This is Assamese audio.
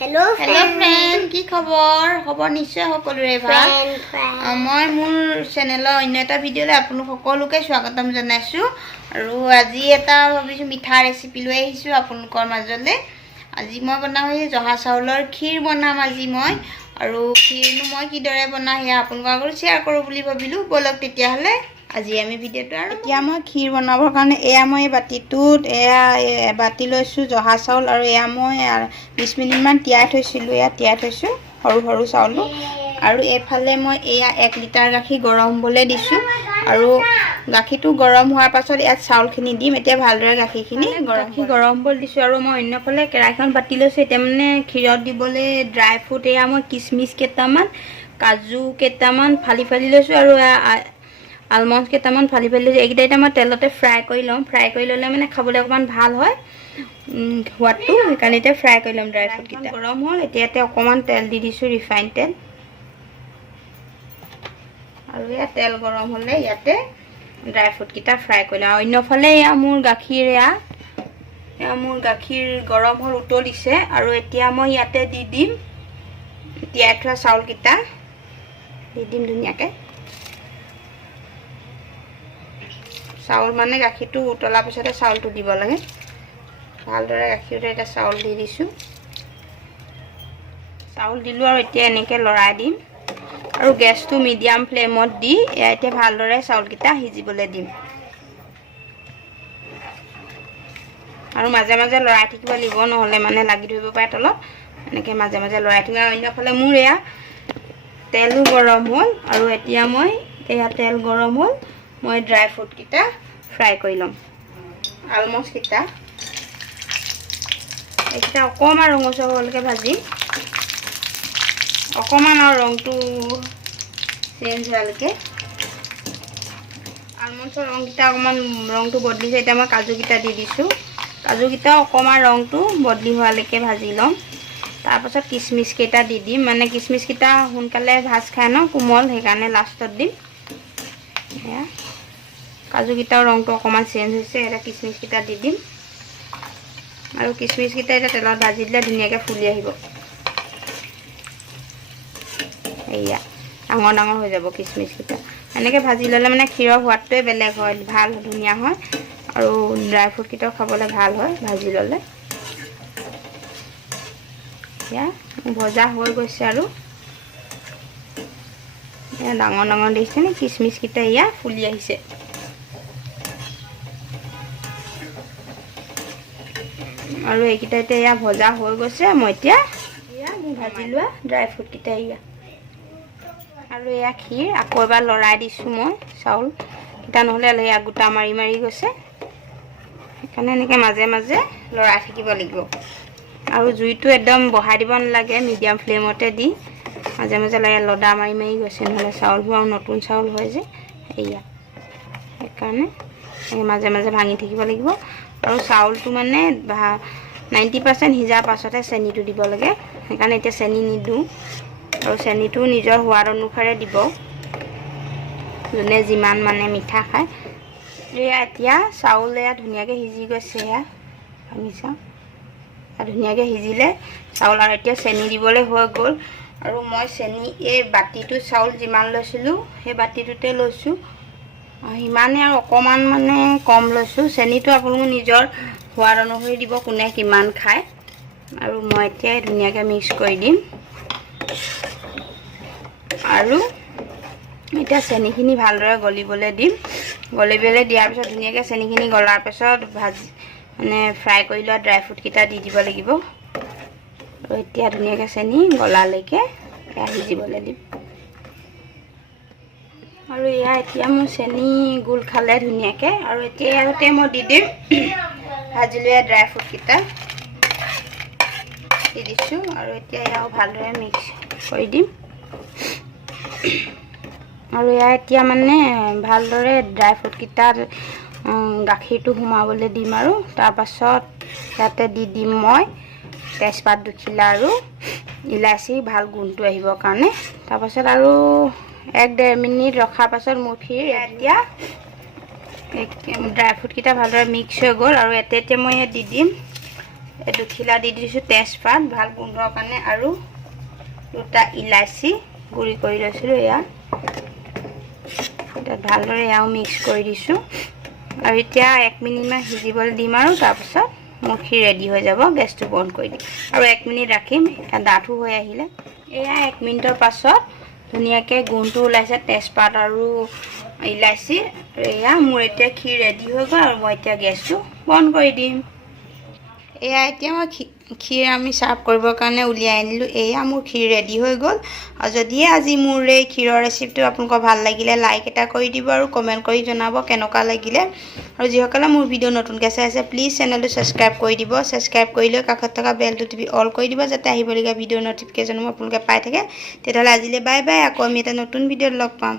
Hello friend, কি খবৰ? খবৰ নিশ্চয় সকলোৰে ভাল। মই মোৰ চেনেলৰ অন্য এটা ভিডিঅ'লৈ আপোনালোক সকলোকে স্বাগতম জনাইছো আৰু আজি এটা ভাবিছো মিঠা ৰেচিপি লৈ আহিছো আপোনালোকৰ মাজলৈ। আজি মই বনাওঁ জহা চাউলৰ ক্ষীৰ বনাম আজি মই আৰু ক্ষীৰনো মই কিদৰে বনাওঁ সেয়া আপোনালোকৰ আগত শ্বেয়াৰ কৰোঁ বুলি ভাবিলো। বলক তেতিয়াহ'লে আজি আমি ভিডিঅ'টো আৰু এতিয়া মই ক্ষীৰ বনাবৰ কাৰণে এয়া মই বাতিটোত বাতি লৈছোঁ জহা চাউল আৰু এয়া মই 20 মিনিটমান তিয়াই থৈছিলোঁ। এয়া তিয়াই থৈছোঁ সৰু সৰু চাউলটো আৰু এইফালে মই এয়া 1 লিটাৰ গাখীৰ গৰম হ'বলৈ দিছোঁ আৰু গাখীৰটো গৰম হোৱাৰ পাছত ইয়াত চাউলখিনি দিম। এতিয়া ভালদৰে গাখীৰখিনি গৰম হ'বলৈ দিছোঁ আৰু মই অন্যফালে কেৰাহীখন পাতি লৈছোঁ। এতিয়া মানে ক্ষীৰত দিবলৈ ড্ৰাই ফ্ৰুট এয়া মই কিচমিচ কেইটামান, কাজু কেইটামান ফালি লৈছোঁ আৰু আলমণ্ড কেইটামান ফালি লৈছোঁ। এইকেইটা এতিয়া মই তেলতে ফ্ৰাই কৰি ল'ম। ফ্ৰাই কৰি ল'লে মানে খাবলৈ অকণমান ভাল হয় সোৱাদটো, সেইকাৰণে এতিয়া ফ্ৰাই কৰি ল'ম। ড্ৰাই ফ্ৰুটকেইটা গৰম হ'ল। এতিয়া ইয়াতে অকণমান তেল দি দিছোঁ, ৰিফাইন তেল, আৰু ইয়াত তেল গৰম হ'লে ইয়াতে ড্ৰাই ফ্ৰুটকেইটা ফ্ৰাই কৰি ল'ম। অন্যফালে এয়া মোৰ গাখীৰ গৰম হ'ল, উতলিছে আৰু এতিয়া মই ইয়াতে দি দিম তিয়াই থোৱা চাউলকেইটা দি দিম ধুনীয়াকৈ। চাউল মানে গাখীৰটো উতলাৰ পিছতে চাউলটো দিব লাগে। ভালদৰে গাখীৰতে এতিয়া চাউল দি দিছোঁ। চাউল দিলোঁ আৰু এতিয়া এনেকৈ লৰাই দিম আৰু গেছটো মিডিয়াম ফ্লেমত দি এতিয়া ভালদৰে চাউলকেইটা সিজিবলৈ দিম আৰু মাজে মাজে লৰাই থাকিব লাগিব, নহ'লে মানে লাগি ধৰিব পাৰে তলত। এনেকৈ মাজে মাজে লৰাই থাকিম। আৰু অন্যফালে মোৰ এয়া তেলো গৰম হ'ল আৰু এতিয়া মই তেল গৰম হ'ল, মই ড্ৰাই ফ্ৰুটকেইটা ফ্ৰাই কৰি ল'ম। আলমণ্ডকেইটা এইকেইটা অকণমান ৰঙচুৱা হ'লকৈ ভাজিম, অকণমান আৰু ৰংটো চেঞ্জ হোৱালৈকে। আলমণ্ডৰ ৰংকেইটা অকণমান ৰংটো বদলিছে। এতিয়া মই কাজুকেইটা দি দিছোঁ। কাজুকেইটা অকণমান ৰংটো বদলি হোৱালৈকে ভাজি ল'ম। তাৰপাছত কিচমিচকেইটা দি দিম। মানে কিচমিচকেইটা সোনকালে ভাজ খায় ন, কোমল, সেইকাৰণে লাষ্টত দিম। সেয়া কাজুকেইটাৰ ৰংটো অকণমান চেঞ্জ হৈছে। এতিয়া কিচমিচকেইটা দি দিম আৰু কিচমিচকেইটা এতিয়া তেলত ভাজি দিলে ধুনীয়াকৈ ফুলি আহিব। এয়া ডাঙৰ ডাঙৰ হৈ যাব কিচমিচকেইটা। এনেকৈ ভাজি ল'লে মানে ক্ষীৰৰ সোৱাদটোৱে বেলেগ হয়, ভাল ধুনীয়া হয় আৰু ড্ৰাই ফ্ৰুটকেইটাও খাবলৈ ভাল হয় ভাজি ল'লে। এতিয়া ভজা হৈ গৈছে আৰু এয়া ডাঙৰ ডাঙৰ দেখিছেনে কিচমিচকেইটা এয়া ফুলি আহিছে। আৰু এইকেইটা এতিয়া এয়া ভজা হৈ গৈছে। মই এতিয়া মোৰ ভাজি লোৱা ড্ৰাই ফ্ৰুটকেইটা এয়া আৰু এয়া ক্ষীৰ আকৌ এবাৰ লৰাই দিছোঁ মই চাউলকেইটা, নহ'লে এয়া গোটা মাৰি মাৰি গৈছে। সেইকাৰণে এনেকৈ মাজে মাজে লৰাই থাকিব লাগিব আৰু জুইটো একদম বঢ়াই দিব নালাগে, মিডিয়াম ফ্লেমতে দি মাজে মাজে লদা মাৰি মাৰি গৈছে, নহ'লে চাউলবোৰ আৰু নতুন চাউল হয় যে এয়া, সেইকাৰণে মাজে মাজে ভাঙি থাকিব লাগিব। আৰু চাউলটো মানে 90% সিজাৰ পাছতহে চেনিটো দিব লাগে, সেইকাৰণে এতিয়া চেনি নিদিওঁ আৰু চেনিটো নিজৰ সোৱাদ অনুসাৰে দিব, যোনে যিমান মানে মিঠা খায়। এয়া এতিয়া চাউল এয়া ধুনীয়াকৈ সিজি গৈছে। এয়া ভাঙি চাওঁ, ধুনীয়াকৈ সিজিলে চাউল আৰু এতিয়া চেনি দিবলৈ হৈ গ'ল। আৰু মই চেনি এই বাতিটো চাউল যিমান লৈছিলোঁ সেই বাতিটোতে লৈছোঁ, সিমানে আৰু অকণমান মানে কম লৈছোঁ। চেনিটো আপোনালোকে নিজৰ সোৱাদ অনুসৰি দিব, কোনে কিমান খায়। আৰু মই এতিয়া ধুনীয়াকৈ মিক্স কৰি দিম আৰু এতিয়া চেনিখিনি ভালদৰে গলিবলৈ দিম। গলিবলৈ দিয়াৰ পিছত ধুনীয়াকৈ চেনিখিনি গলাৰ পিছত ফ্ৰাই কৰি লোৱা ড্ৰাই ফ্ৰুটকেইটা দি দিব লাগিব আৰু এতিয়া ধুনীয়াকৈ চেনি গলালৈকে এয়া সিজিবলৈ দিম। আৰু এয়া এতিয়া মোৰ চেনি গোল খালে ধুনীয়াকৈ, আৰু এতিয়া ইয়াতে মই দি দিম ভাজি লোৱা ড্ৰাই ফ্ৰুটকেইটা দি দিছোঁ আৰু এতিয়া এয়াও ভালদৰে মিক্স কৰি দিম। আৰু এয়া এতিয়া মানে ভালদৰে ড্ৰাই ফ্ৰুটকেইটাত গাখীৰটো সোমাবলৈ দিম আৰু তাৰপাছত ইয়াতে দি দিম মই তেজপাত দুখিলা আৰু ইলাচি, ভাল গোন্ধটো আহিবৰ কাৰণে। তাৰপাছত আৰু 1-1.5 মিনিট ৰখাৰ পাছত মোৰ ক্ষীৰ এতিয়া ড্ৰাই ফ্ৰুটকেইটা ভালদৰে মিক্স হৈ গ'ল আৰু এতিয়া মই ইয়াত দি দিম এই দুখিলা দি দিছোঁ তেজপাত ভাল গোন্ধৰ কাৰণে আৰু দুটা ইলাচি গুড়ি কৰি লৈছিলোঁ এয়া এটা ভালদৰে এয়াও মিক্স কৰি দিছোঁ আৰু এতিয়া 1 মিনিটমান সিজিবলৈ দিম আৰু তাৰপিছত মোৰ ক্ষীৰ ৰেডি হৈ যাব গেছটো বন্ধ কৰি দিম আৰু 1 মিনিট ৰাখিম ডাঠু হৈ আহিলে এয়া 1 মিনিটৰ পাছত ধুনীয়াকৈ গোন্ধটো ওলাইছে তেজপাত আৰু ইলাচি এয়া মোৰ এতিয়া ক্ষীৰ ৰেডি হৈ গ'ল আৰু মই এতিয়া গেছটো বন্ধ কৰি দিম এয়া এতিয়া মই ক্ষীৰ আমি সাৰ্ভ কৰিবৰ কাৰণে উলিয়াই আনিলোঁ এয়া মোৰ ক্ষীৰ ৰেডি হৈ গ'ল আৰু যদি আজি মোৰ এই ক্ষীৰৰ ৰেচিপিটো আপোনালোকৰ ভাল লাগিলে লাইক এটা কৰি দিব আৰু কমেণ্ট কৰি জনাব কেনেকুৱা লাগিলে আৰু যিসকলে মোৰ ভিডিঅ' নতুনকৈ চাই আছে প্লিজ চেনেলটো ছাবস্ক্ৰাইব কৰি দিব ছাবস্ক্ৰাইব কৰি লৈ কাষত থকা বেলটো টিপি অল কৰি দিব যাতে আহিবলগীয়া ভিডিঅ'ৰ নটিফিকেশ্যনসমূহ আপোনালোকে পাই থাকে তেতিয়াহ'লে আজিলৈ বাই বাই আকৌ আমি এটা নতুন ভিডিঅ'ত লগ পাম